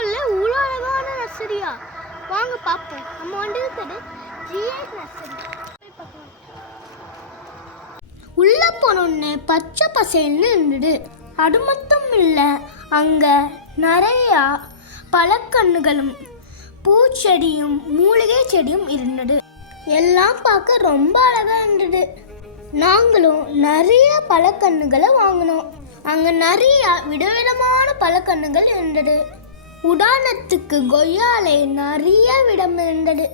ஊருக்குள்ள இவ்வளோ அழகான நர்சரியா? வாங்க பார்ப்போம். நம்ம வந்து இருக்கிறது ஜிஎஸ் நர்சரி. உள்ள போனோடனே பச்சை பசேல்னு இருந்தது. அது மட்டும் இல்லை, அங்கே நிறையா பழக்கன்றுகளும் பூச்செடியும் மூலிகை செடியும் இருந்தது. எல்லாம் பார்க்க ரொம்ப அழகாக இருந்தது. நாங்களும் நிறைய பழக்கன்றுகளை வாங்கினோம். அங்கே நிறைய விதவிதமான பழக்கன்றுகள் இருந்தது. உதாரணத்துக்கு கொய்யாலே நிறைய விடம் இருந்தது.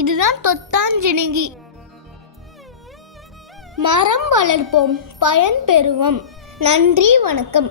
இதுதான் தொத்தாஞ்சினகி. மரம் வளர்ப்போம், பயன் பெறுவோம். நன்றி, வணக்கம்.